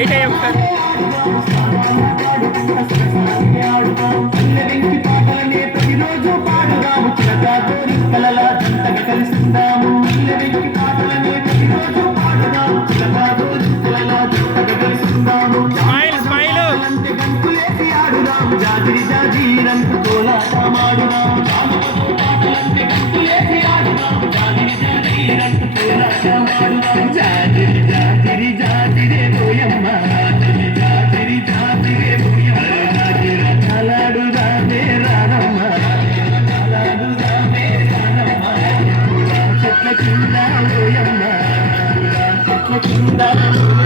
light అయ్యి ఒకసారి ప్రతిరోజు పాడుదాము చిరకాతో కలలా జంటగా కలిసిందాము ప్రతిరోజు పాడుదాము చిరకాతో కలలా జంటగా కలిసిందాము స్మైల్ స్మైల్ అంటే గంతులేసి ఆడుదాము జాజిరి జాజీరంటూ కోలాటమాడుదాము పాటలంటే గంతులేసి ఆడుదాము జాజిరి జాజీరంటూ కోలాటమాడుదాము జాజిరి జాజిరి జాజిరే పోయమ్మ జాజిరి జాజిరి జాజిరే పోయమ్మ జాజిర కలాడుదామే రానమ్మ కలాడుదామే రానమ్మ చెట్ల కింద పోయమ్మ చెట్ల కింద రానమ్మ